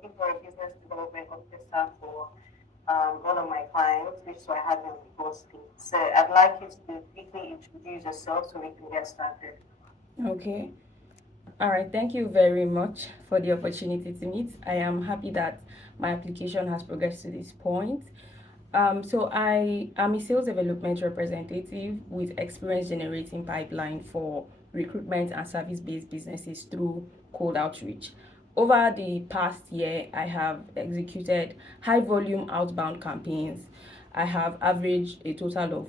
looking for a business development officer for one of my clients, which is why I had them posting. So I'd like you to quickly introduce yourself so we can get started. Okay. All right. Thank you very much for the opportunity to meet. I am happy that my application has progressed to this point. So I am a sales development representative with experience generating pipeline for recruitment and service-based businesses through cold outreach. Over the past year, I have executed high volume outbound campaigns. I have averaged a total of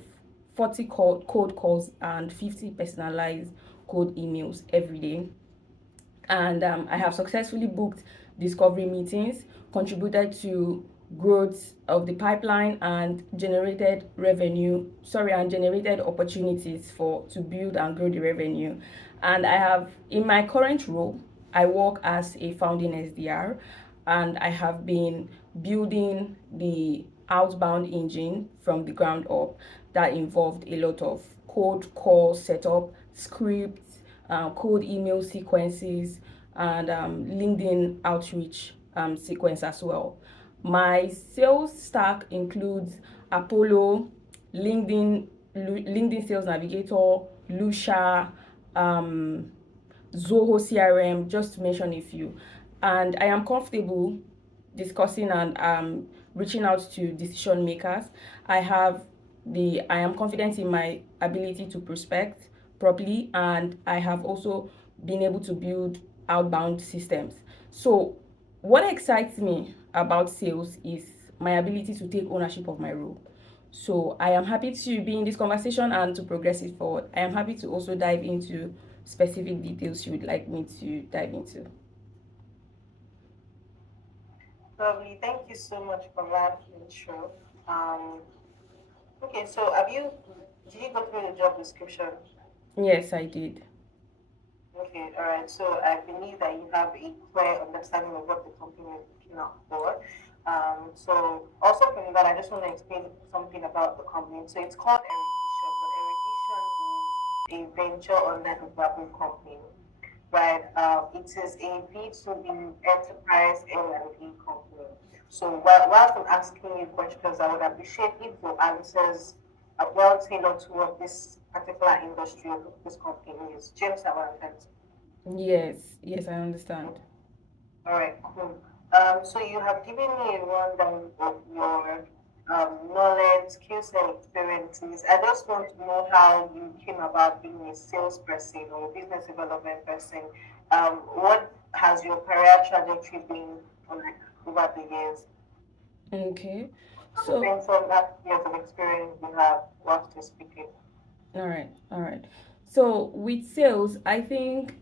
40 cold calls and 50 personalized cold emails every day. And I have successfully booked discovery meetings, contributed to growth of the pipeline, and generated opportunities for to build and grow the revenue. And I have, in my current role, I work as a founding SDR, and I have been building the outbound engine from the ground up. That involved a lot of code call setup, scripts, cold email sequences, and LinkedIn outreach sequence as well. My sales stack includes Apollo, LinkedIn, LinkedIn Sales Navigator, Lucia, um, Zoho CRM, just to mention a few. And I am comfortable discussing and reaching out to decision makers. I am confident in my ability to prospect properly, and I have also been able to build outbound systems. So what excites me about sales is my ability to take ownership of my role. So I am happy to be in this conversation and to progress it forward. I am happy to also dive into specific details you would like me to dive into. Lovely. Thank you so much for that intro. Um, okay, so have you did you go through the job description? Yes, I did. Okay, all right. So I believe that you have a clear understanding of what the company is looking out for. So also from that, I just want to explain something about the company. So it's called Erudition, but Erudition is a venture online development company, right? It is a B2B enterprise L&D company. So whilst I'm asking you questions, I would appreciate if your answers are well tailored to what this particular industry of this company is. James, I want to Yes, yes, I understand. all right, cool. So you have given me a rundown of your knowledge, skills, and experiences. I just want to know how you came about being a salesperson or a business development person. What has your career trajectory been like over the years? Okay. So, Depends on that years of experience you have whilst you're speaking. all right, all right. So, with sales, I think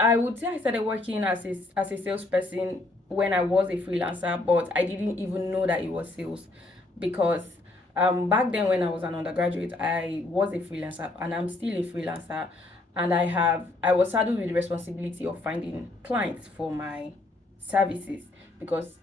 I would say I started working as a salesperson when I was a freelancer, but I didn't even know that it was sales because back then when I was an undergraduate, I was a freelancer and I'm still a freelancer, and I was saddled with the responsibility of finding clients for my services because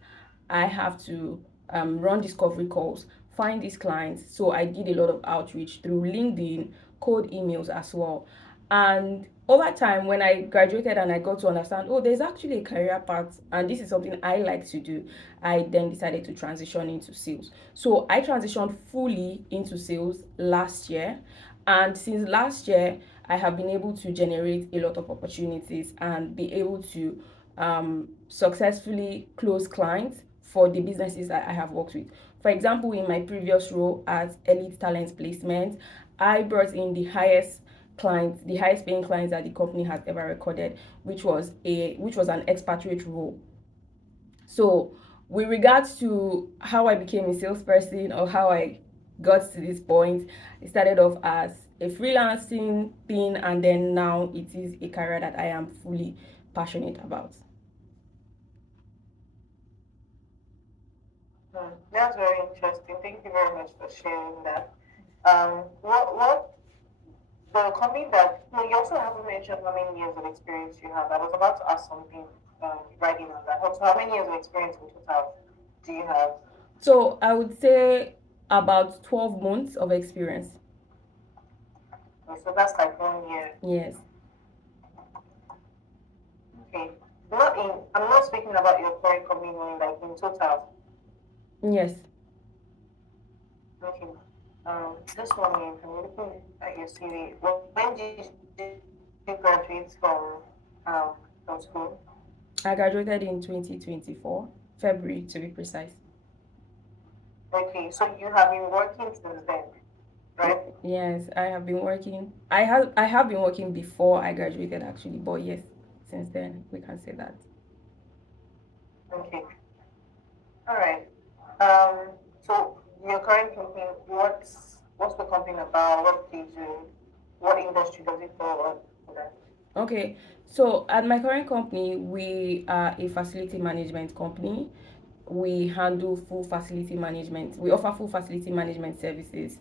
I have to run discovery calls, find these clients. So I did a lot of outreach through LinkedIn, cold emails as well. And over time, when I graduated and I got to understand, oh, there's actually a career path, and this is something I like to do, I then decided to transition into sales. So I transitioned fully into sales last year. And since last year, I have been able to generate a lot of opportunities and be able to successfully close clients for the businesses that I have worked with. For example, in my previous role as Elite Talent Placement, I brought in the highest paying clients that the company has ever recorded, which was an expatriate role. So, with regards to how I became a salesperson or how I got to this point, it started off as a freelancing thing, and then now it is a career that I am fully passionate about. That's very interesting. Thank you very much for sharing that. What the company that no, you also haven't mentioned how many years of experience you have. I was about to ask something writing on that. So how many years of experience in total do you have? So, I would say about 12 months of experience. So that's like 1 year. Yes. Okay. Not in. I'm not speaking about your current company, like in total. Yes, Okay. Just one minute. I'm looking at your CV. When did you graduate um from school? I graduated in 2024, February to be precise. Okay, so you have been working since then, right? Yes, I have been working. I have been working before I graduated actually, but yes, since then we can say that. Okay. All right. So your current company, what's the company about? What do you do? What industry does it fall under? Okay, so at my current company, we are a facility management company. We handle full facility management. We offer full facility management services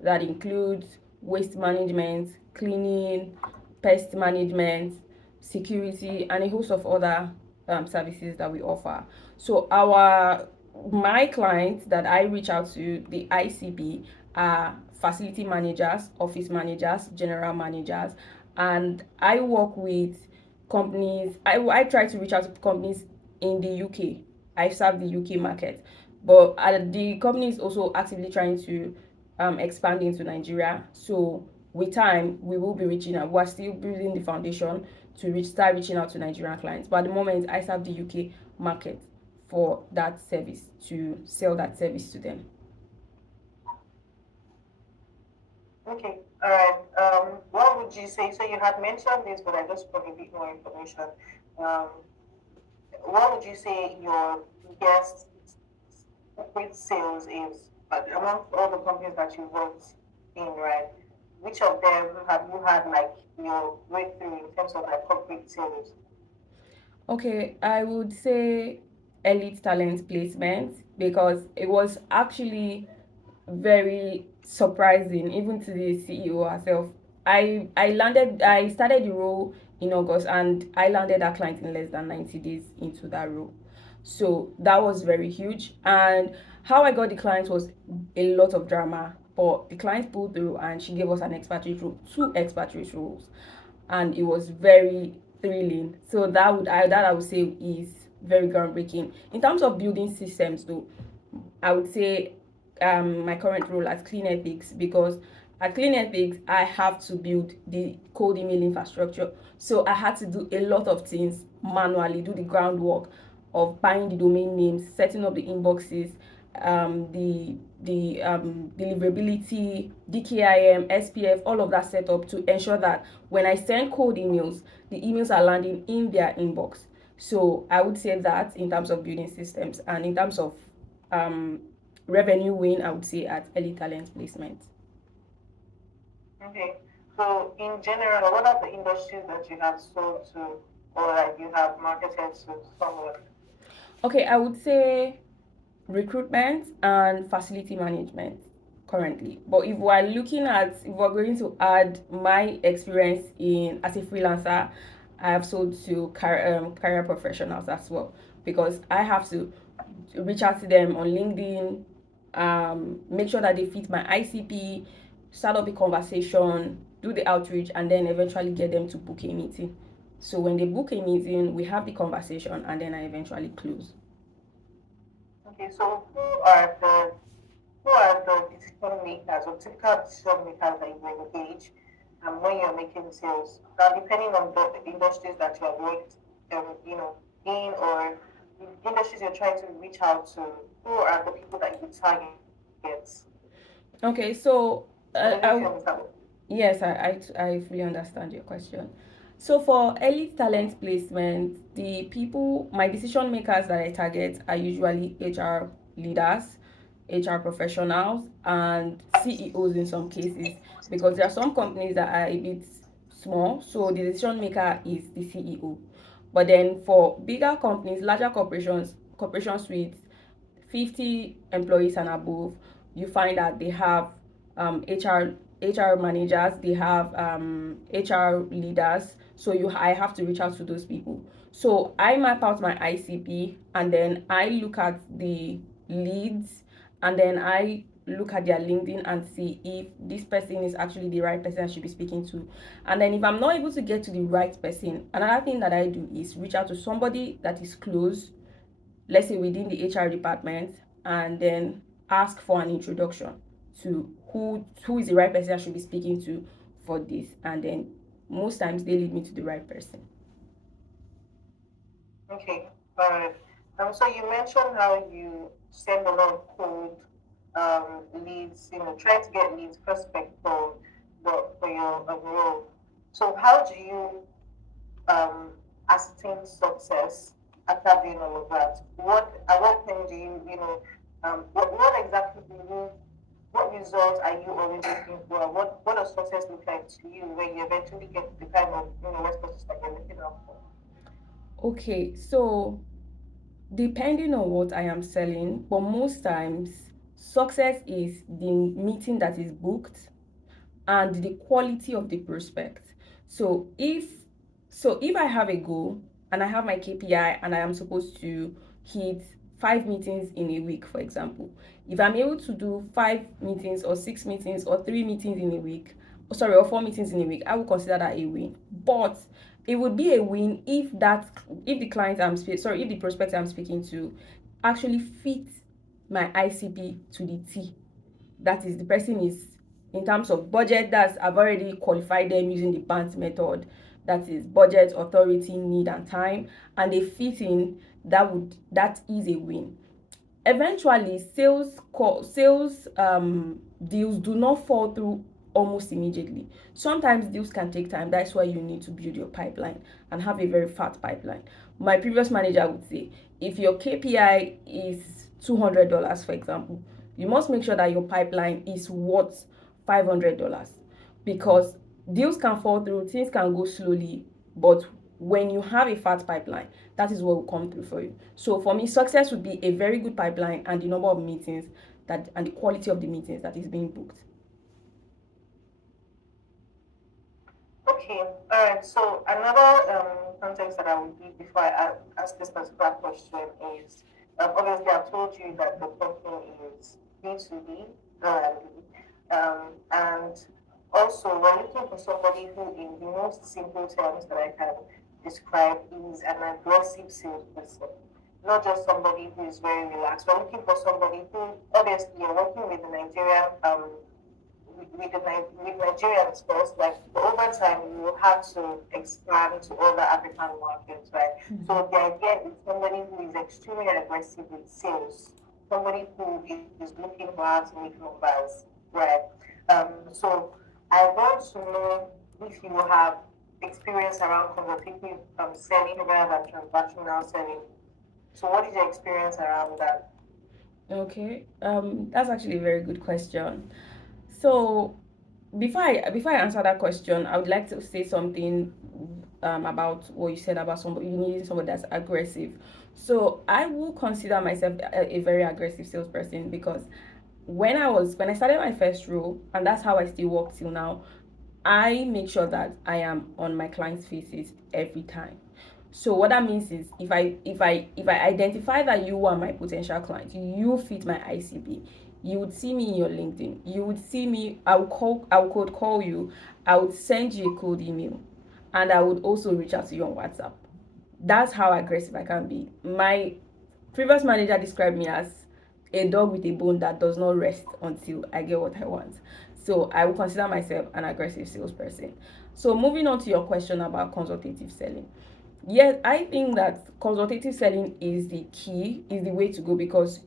that includes waste management, cleaning, pest management, security, and a host of other services that we offer. So my clients that I reach out to, the ICP, are facility managers, office managers, general managers, and I work with companies. I try to reach out to companies in the UK. I serve the UK market, but the company is also actively trying to expand into Nigeria. So with time, we will be reaching out. We're still building the foundation to start reaching out to Nigerian clients. But at the moment, I serve the UK market for that service to sell that service to them. Okay. All right. What would you say? So you had mentioned this, but I just want a bit more information. Um, what would you say your biggest corporate sales is? But among all the companies that you worked in, right? Which of them have you had like your breakthrough in terms of like corporate sales? Okay, I would say elite talent placement because it was actually very surprising even to the CEO herself. I started the role in August and I landed a client in less than 90 days into that role. So that was very huge. And how I got the client was a lot of drama, but the client pulled through and she gave us an expatriate role, two expatriate roles, and it was very thrilling. So that I would say is very groundbreaking. In terms of building systems though, I would say my current role at Clean Ethics, because at Clean Ethics I have to build the cold email infrastructure. So I had to do a lot of things manually, do the groundwork of buying the domain names, setting up the inboxes, the deliverability, DKIM, SPF, all of that set up to ensure that when I send cold emails, the emails are landing in their inbox. So I would say that in terms of building systems, and in terms of um, revenue win, I would say at early talent placement. Okay. So in general, what are the industries that you have sold to or like you have marketed to somewhere? Okay, I would say recruitment and facility management currently. But if we're going to add my experience in as a freelancer, I have sold to career professionals as well, because I have to reach out to them on LinkedIn, make sure that they fit my ICP, start up a conversation, do the outreach, and then eventually get them to book a meeting. So when they book a meeting, we have the conversation, and then I eventually close. Okay, so who are the decision makers or typical decision makers that you engage when you're making sales? Now, depending on the industries that you have worked, in or the industries you're trying to reach out to, who are the people that you target? Okay, so I don't know if you I understand. yes, I fully understand your question. So for early talent placement, the people, my decision makers that I target are usually HR leaders, HR professionals, and CEOs in some cases, because there are some companies that are a bit small, so the decision maker is the CEO. But then for bigger companies, larger corporations with 50 employees and above, you find that they have HR managers, they have HR leaders. So I have to reach out to those people. So I map out my ICP and then I look at the leads, and then I look at their LinkedIn and see if this person is actually the right person I should be speaking to. And then if I'm not able to get to the right person, another thing that I do is reach out to somebody that is close, let's say within the HR department, and then ask for an introduction to who is the right person I should be speaking to for this. And then most times they lead me to the right person. Okay, all right. So you mentioned how you send a lot of cold leads, trying to get leads prospect for your role. So how do you um, ascertain success after doing all of that? At what point do you, what exactly do you, what results are you always looking for? What does success look like to you when you eventually get the kind of, responses that you're looking out for? Okay, so depending on what I am selling, but most times success is the meeting that is booked and the quality of the prospect. So if I have a goal and I have my KPI and I am supposed to hit 5 meetings in a week, for example, if I'm able to do 5 meetings or 6 meetings or 3 meetings in a week, sorry, or 4 meetings in a week, I will consider that a win. But it would be a win if the client if the prospect I'm speaking to actually fits my ICP to the T. That is, the person is, in terms of budget, that's, I've already qualified them using the BANT method. That is budget, authority, need, and time, and they fit in. That is a win. Eventually, sales deals do not fall through almost immediately. Sometimes deals can take time. That's why you need to build your pipeline and have a very fat pipeline. My previous manager would say, if your KPI is $200, for example, you must make sure that your pipeline is worth $500, because deals can fall through, things can go slowly, but when you have a fat pipeline, that is what will come through for you. So for me, success would be a very good pipeline and the number of meetings that and the quality of the meetings that is being booked. Okay, all right. So another context that I would give before I ask this particular question is, obviously I've told you that the company is B2B, and also we're looking for somebody who, in the most simple terms that I can describe, is an aggressive salesperson. Not just somebody who is very relaxed. We're looking for somebody who, obviously, you're working with the Nigerian with Nigerians first, like over time you will have to expand to other African markets, right? Mm-hmm. So the idea is somebody who is extremely aggressive with sales, somebody who is looking for how to make numbers, right? So I want to know if you have experience around consultative selling rather than transactional selling. So what is your experience around that? Okay, that's actually a very good question. So before I answer that question, I would like to say something about what you said about somebody, you needing somebody that's aggressive. So I will consider myself a very aggressive salesperson, because when I started my first role, and that's how I still work till now, I make sure that I am on my clients' faces every time. So what that means is, if I identify that you are my potential client, you fit my ICP, you would see me in your LinkedIn, you would see me, I would cold call you, I would send you a cold email, and I would also reach out to you on WhatsApp. That's how aggressive I can be. My previous manager described me as a dog with a bone that does not rest until I get what I want. So I will consider myself an aggressive salesperson. So moving on to your question about consultative selling. Yes, I think that consultative selling is the key, is the way to go, because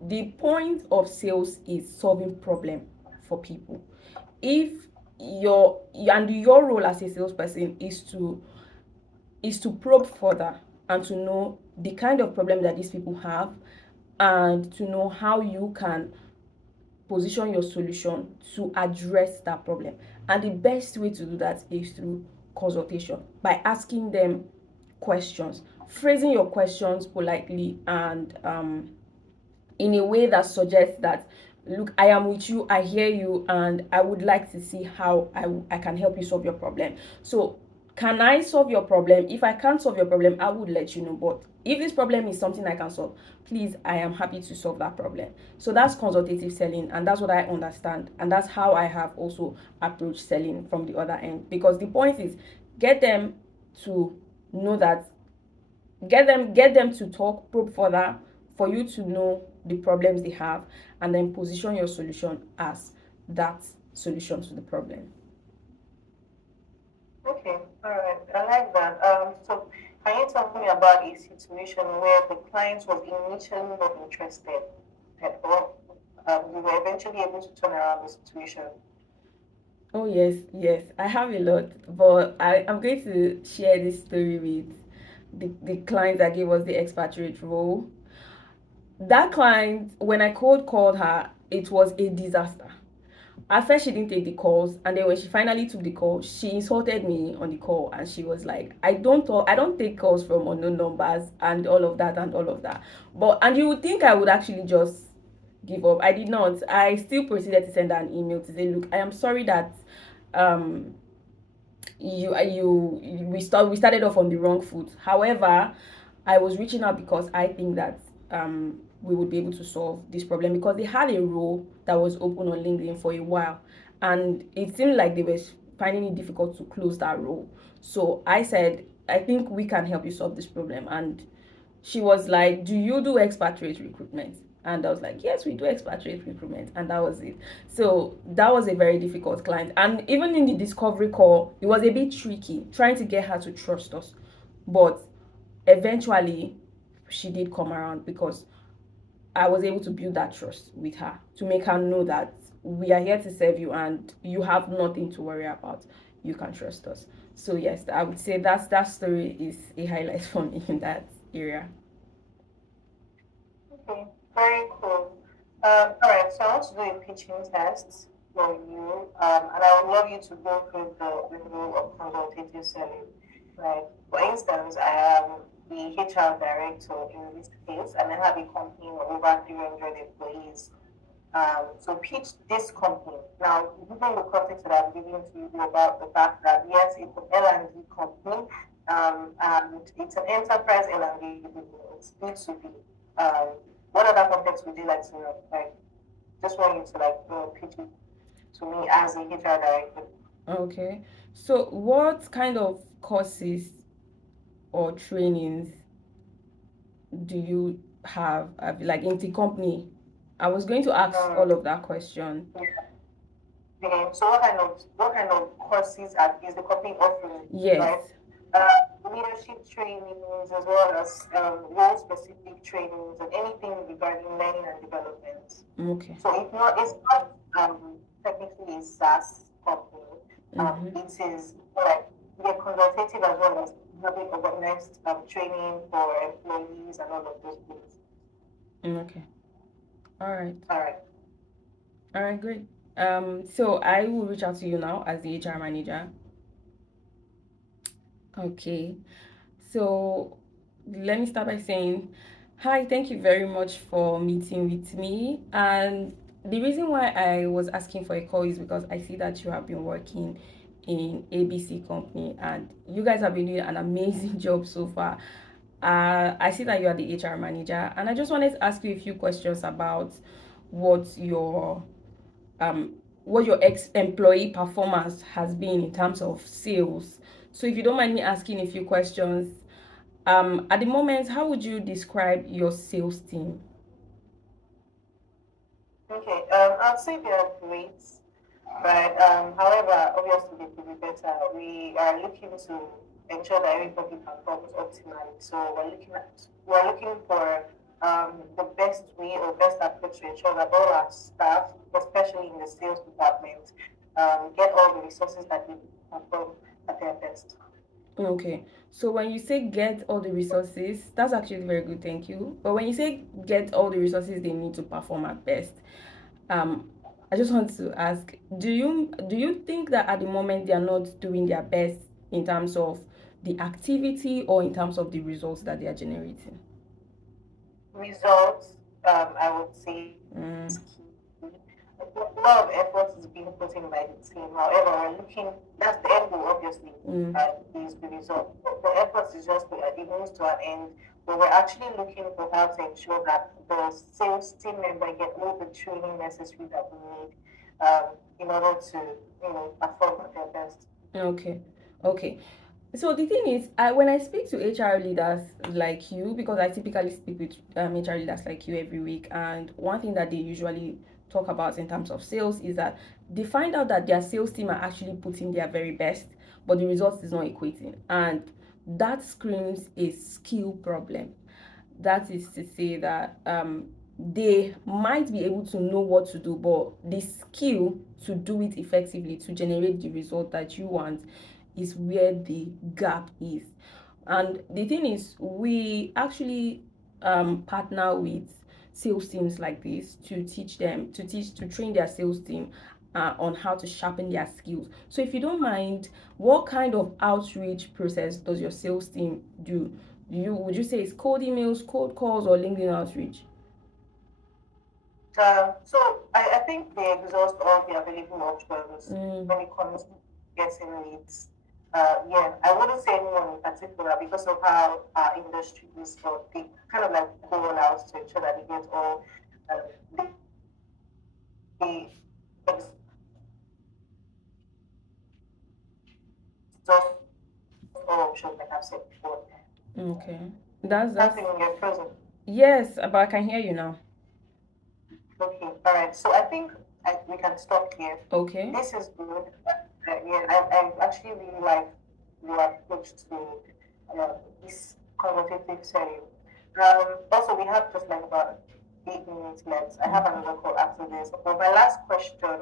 the point of sales is solving problem for people. If your role as a salesperson is to probe further and to know the kind of problem that these people have, and to know how you can position your solution to address that problem. And the best way to do that is through consultation, by asking them questions, phrasing your questions politely, and in a way that suggests that, look, I am with you, I hear you, and I would like to see how I can help you solve your problem. So Can I solve your problem? If I can't solve your problem, I would let you know. But if this problem is something I can solve, please, I am happy to solve that problem. So that's consultative selling, and that's what I understand, and that's how I have also approached selling from the other end. Because the point is, get them to know that, get them to talk, probe further, for you to know the problems they have, and then position your solution as that solution to the problem. Okay, all right. I like that. So can you tell me about a situation where the client was initially not interested at all? You were eventually able to turn around the situation. Oh yes, yes, I have a lot, but I'm going to share this story with the client that gave us the expatriate role. That client, when I called her, it was a disaster. At first she didn't take the calls, and then when she finally took the call, she insulted me on the call, and she was like, I don't take calls from unknown numbers, and all of that and all of that. But and you would think I would actually just give up. I did not. I still proceeded to send her an email to say, look, I am sorry that um we started off on the wrong foot. However, I was reaching out because I think that we would be able to solve this problem, because they had a role that was open on LinkedIn for a while, and it seemed like they were finding it difficult to close that role. So I said, I think we can help you solve this problem. And she was like, do you do expatriate recruitment? And I was like, yes, we do expatriate recruitment. And that was it. So that was a very difficult client. And even in the discovery call, it was a bit tricky trying to get her to trust us. But eventually, she did come around, because I was able to build that trust with her to make her know that we are here to serve you, and you have nothing to worry about. You can trust us. So yes, I would say that story is a highlight for me in that area. Okay, very cool. All right, so I want to do a pitching test for you, and I would love you to go through the role of consultative selling. Right. For instance, I am the HR director in this case, and I have a company of over 300 employees. So pitch this company. Now, given the context that I'm giving to you about the fact that yes, it's an L&D company, and it's an enterprise L&D business, B2B. Um, what other context would you like to know? Like, just want you to like pitch it to me as a HR director. Okay. So what kind of courses or trainings do you have, like in the company? I was going to ask Um, all of that question. So what kind of courses is the company offering, Yes. right? Leadership trainings as well as role specific trainings and anything regarding learning and development. Okay. So it's not technically a SaaS company. Mm-hmm. It is like we are consultative as well as having organized training for employees and all of those things. Okay. All right. All right. All right, great. So I will reach out to you now as the HR manager. Okay. So let me start by saying, hi, thank you very much for meeting with me. And the reason why I was asking for a call is because I see that you have been working in ABC company, and you guys have been doing an amazing job so far. I see that you are the HR manager, and I just wanted to ask you a few questions about what your um what your ex-employee performance has been in terms of sales. So if you don't mind me asking a few questions, at the moment, how would you describe your sales team? Okay. I'd say they are great. Right. However, obviously they could be better. We are looking to ensure that everybody performs optimally. So we're looking for the best way or best approach to ensure that all our staff, especially in the sales department, get all the resources that they perform at their best. Okay, so when you say get all the resources, that's actually very good, thank you. But when you say get all the resources they need to perform at best, um, I just want to ask, do you think that at the moment they are not doing their best in terms of the activity or in terms of the results that they are generating? Results, I would say, is Mm, key. a lot of effort is being put in by the team. However, we're looking, that's the end goal, obviously, is the result. The effort is just, it moves to an end, but we're actually looking for how to ensure that the sales team member get all the training necessary that we need in order to, perform at their best. Okay. Okay. So the thing is, when I speak to HR leaders like you, because I typically speak with HR leaders like you every week, and one thing that they usually talk about in terms of sales is that they find out that their sales team are actually putting their very best, but the results is not equating, and that screams a skill problem. That is to say that they might be able to know what to do, but the skill to do it effectively to generate the result that you want is where the gap is. And the thing is, we actually partner with sales teams like this to teach them, to train their sales team on how to sharpen their skills. So, if you don't mind, what kind of outreach process does your sales team do? Would you say it's cold emails, cold calls, or LinkedIn outreach? So I think they exhaust all the available options Mm, when it comes to getting leads. Yeah, I wouldn't say anyone in particular because of how our industry is, but they kind of like go all out to ensure that they get all, they exhaust all options, like I've said before. okay, that's Something in your present. yes, but I can hear you now. Okay, all right. So I think we can stop here. Okay. This is good. Yeah, I actually really like your approach to this conversative setting. Also, we have just like about 8 minutes left. I have Okay. another call after this. But my last question,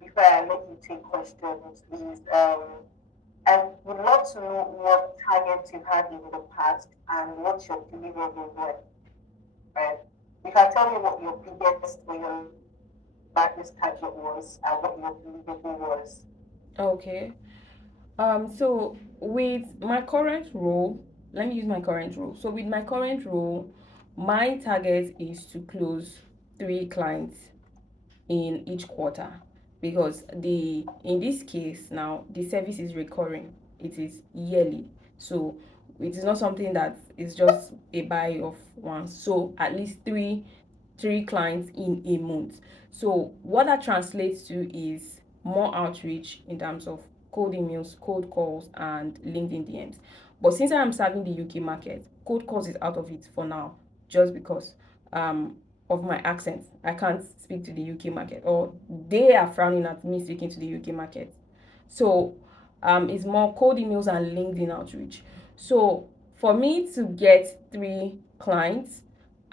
before I let you take questions, is I would love to know what targets you had in the past and what your deliverables were. Right? You can tell me what your biggest or your largest target was and what your deliverable was. Okay. So with my current role, let me use my current role. So with my current role, my target is to close 3 clients in each quarter, because the in this case now the service is recurring, it is yearly. So it is not something that is just a buy of once. So at least three clients in a month. So what that translates to is more outreach in terms of cold emails, cold calls, and LinkedIn DMs. But since I'm serving the UK market, cold calls is out of it for now, just because of my accent. I can't speak to the UK market, or they are frowning at me speaking to the UK market. So it's more cold emails and LinkedIn outreach. So for me to get 3 clients,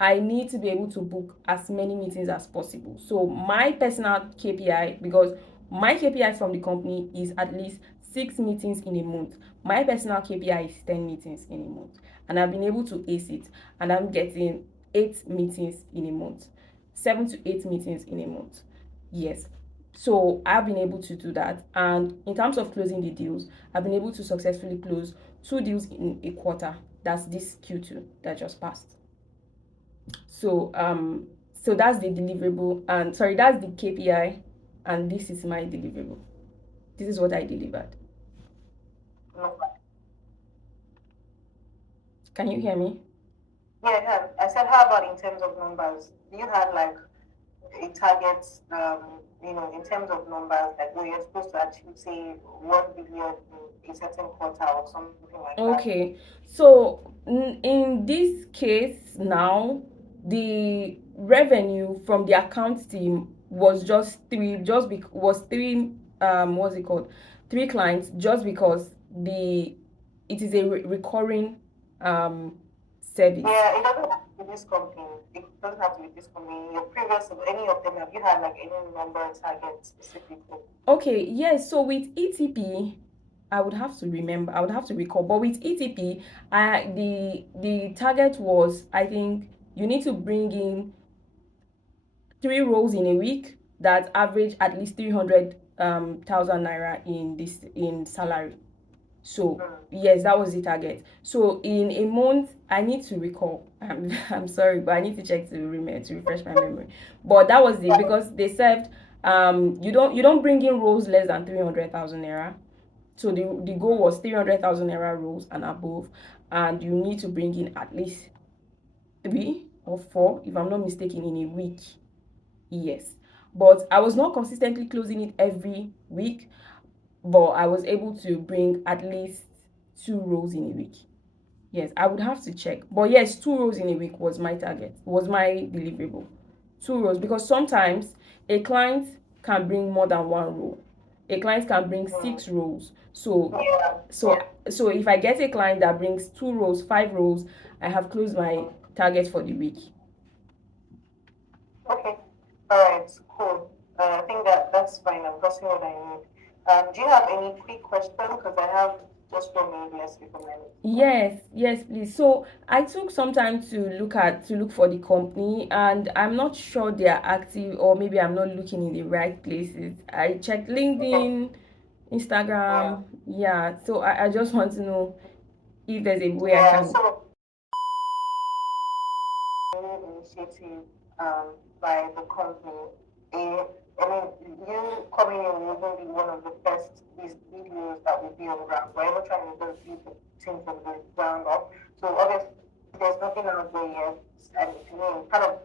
I need to be able to book as many meetings as possible. So my personal KPI, because my KPI from the company is at least 6 meetings in a month. My personal KPI is 10 meetings in a month, and I've been able to ace it. And I'm getting 8 meetings in a month, 7 to 8 meetings in a month. Yes. So I've been able to do that. And in terms of closing the deals, I've been able to successfully close 2 deals in a quarter. That's this Q2 that just passed. So that's the deliverable, and sorry, that's the KPI, and this is my deliverable. This is what I delivered. No. Can you hear me? Yeah, yeah. I said, how about in terms of numbers? Do you have like a target, in terms of numbers, like where you're supposed to achieve, say, 1 billion in a certain quarter or something like that? Okay, so in this case now, the revenue from the account team was just three, was three, what's it called, 3 clients, just because it is a recurring service. Yeah, it doesn't have to be this company. It doesn't have to be this company. Your previous, any of them, have you had like any number target specifically? Okay, yes. So with ETP, I would have to recall. But with ETP, the target was, I think, you need to bring in 3 roles in a week that average at least 300 thousand naira in salary. So Mm. yes, that was the target. So in a month, I need to recall. I'm sorry, but I need to check to refresh my memory. But that was it, because they served You don't bring in roles less than 300,000 naira. So the goal was 300,000 naira roles and above, and you need to bring in at least 3 or 4, if I'm not mistaken, in a week. Yes, but I was not consistently closing it every week, but I was able to bring at least 2 roles in a week. Yes, I would have to check. But yes, 2 rows in a week was my target, was my deliverable. 2 rows, because sometimes a client can bring more than 1 row. A client can bring 6 rows. So if I get a client that brings 2 rows, 5 rows, I have closed my target for the week. Okay. All right. Cool. I think that's fine. I'm guessing what I need. Do you have any quick question? Because I have just 4 minutes left before my meeting. Yes, please. So I took some time to look for the company, and I'm not sure they are active, or maybe I'm not looking in the right places. I checked Okay. LinkedIn, Yeah. Instagram. Yeah. So I just want to know if there's a way I Yeah. can. So initiative by the company. Eh, I mean, you coming in will even be one of the first these videos that will be on ground. We're ever trying to build the team from the ground up. So obviously, there's nothing out there yet, and to me, kind of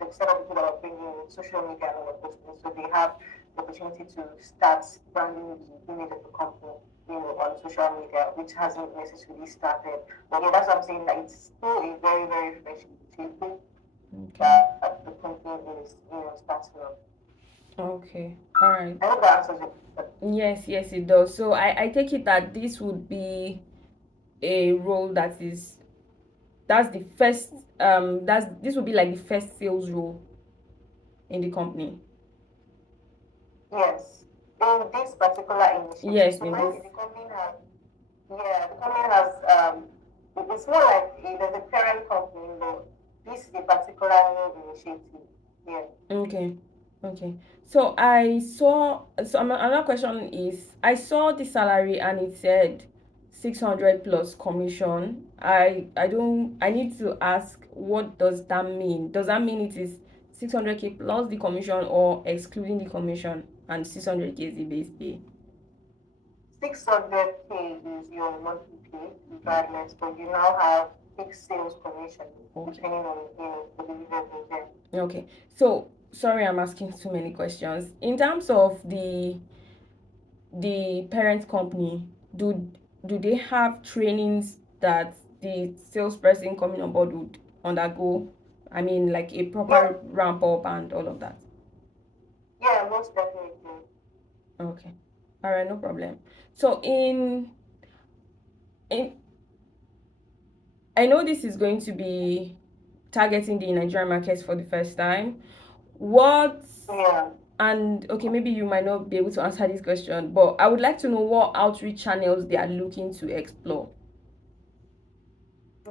the set of people that are bringing social media and all of those things, so they have the opportunity to start branding the image of the company, on social media, which hasn't necessarily started. But yeah, that's what I'm saying. That it's still a very, very fresh initiative Okay. that the company is, starting on. Okay. All right. I hope that answers your question. Yes, it does. So I take it that this would be a role that's the first that's this would be like the first sales role in the company. Yes, in this particular initiative. Yes, So in mind this. you, the company has, it's more like there's a parent company, but this is a particular new initiative. Yeah. Okay. Okay. So I saw, so another question is, I saw the salary and it said 600 plus commission. I need to ask, what does that mean? Does that mean it is 600k plus the commission, or excluding the commission, and 600k is the base pay? 600K is your monthly pay, regardless, but you now have fixed sales commission Okay. depending on, the deliverables there. Okay. So sorry, I'm asking too many questions. In terms of the parent company, do they have trainings that the salesperson coming on board would undergo? I mean, like a Yeah, proper ramp up and all of that. yeah, most definitely. Okay. All right, no problem. So in I know this is going to be targeting the Nigerian markets for the first time. What Yeah. And okay, maybe you might not be able to answer this question, but I would like to know what outreach channels they are looking to explore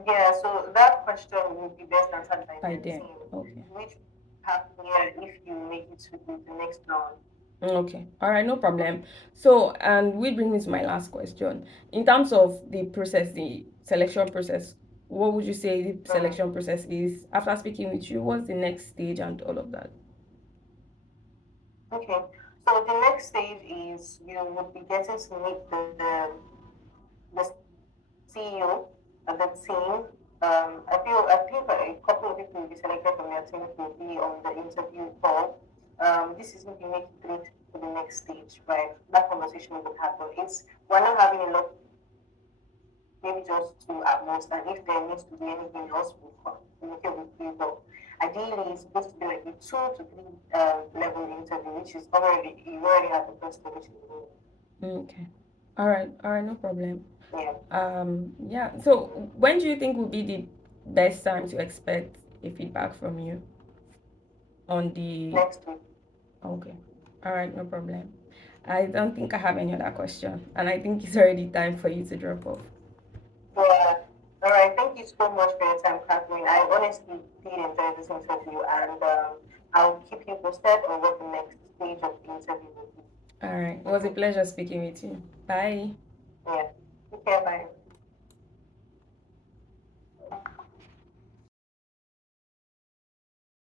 Yeah, so that question will be best answered by by the then. team, Okay. which happen, yeah, if you make it to the next round. Okay. All right, no problem. So, and we bring me to my last question. In terms of the process, the selection process, what would you say the Mm. selection process is? After speaking with you, what's the next stage and all of that? Okay, so the next stage is you would be getting to meet the CEO of the team. I think a couple of people will be selected from your team will be on the interview call. This is going to make it through to the next stage, right? That conversation will happen. We're not having a lot, maybe just two at most, and if there needs to be anything else, we'll communicate with you. But ideally, it's supposed to be like a 2 to 3 level interview, which is you already have the first stage. Okay. All right, no problem. Yeah, Yeah. So, when do you think would be the best time to expect a feedback from you on the? next week. Okay. All right, no problem. I don't think I have any other question, and I think it's already time for you to drop off. Yeah. All right. Thank you so much for your time, Catherine. I honestly did enjoy this interview, and I'll keep you posted on what the next stage of the interview will be. All right. It was a pleasure speaking with you. Bye. Yeah. Take care. Bye.